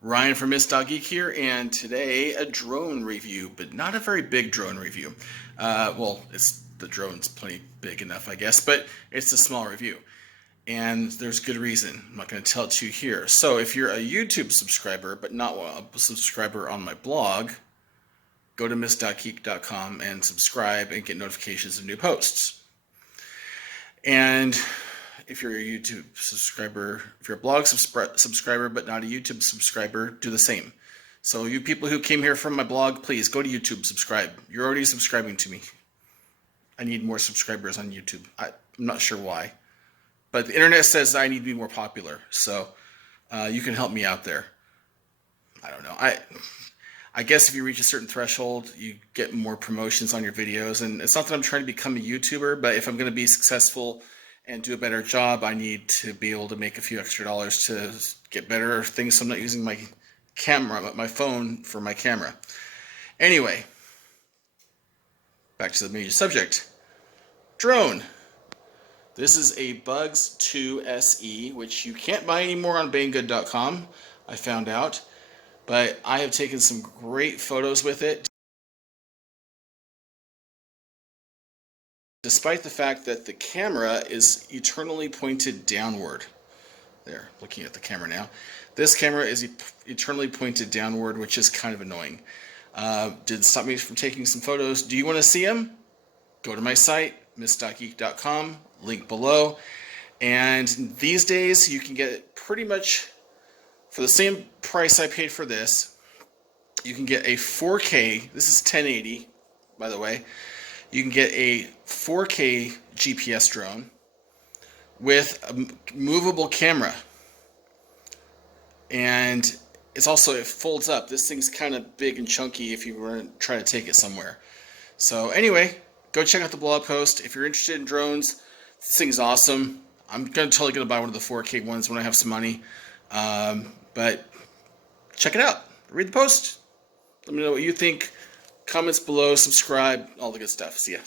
Ryan from Miss.Geek here, and today a drone review, but not a very big drone review. Well, the drone's plenty big enough, I guess, but it's a small review. And there's good reason. I'm not going to tell it to you here. So if you're a YouTube subscriber, but not a subscriber on my blog, go to miss.geek.com and subscribe and get notifications of new posts. And if you're a YouTube subscriber, if you're a blog subscriber but not a YouTube subscriber, do the same. So you people who came here from my blog, please go to YouTube, subscribe. You're already subscribing to me. I need more subscribers on YouTube. I'm not sure why. But the internet says I need to be more popular. So you can help me out there. I don't know. I guess if you reach a certain threshold, you get more promotions on your videos. And it's not that I'm trying to become a YouTuber, but if I'm going to be successful and do a better job, I need to be able to make a few extra dollars to get better things so I'm not using my camera, my phone for my camera. Anyway, back to the major subject. Drone. This is a Bugs 2 SE, which you can't buy anymore on Banggood.com, I found out. But I have taken some great photos with it, despite the fact that the camera is eternally pointed downward. There, looking at the camera now. This camera is eternally pointed downward, which is kind of annoying. Did stop me from taking some photos. Do you want to see them? Go to my site, miss.geek.com, link below. And these days, you can get pretty much, for the same price I paid for this, you can get a 4K, this is 1080, by the way. You can get a 4K GPS drone with a movable camera. And it folds up. This thing's kind of big and chunky if you were to try to take it somewhere. So anyway, go check out the blog post. If you're interested in drones, this thing's awesome. I'm totally going to buy one of the 4K ones when I have some money. But check it out. Read the post. Let me know what you think. Comments below, subscribe, all the good stuff. See ya.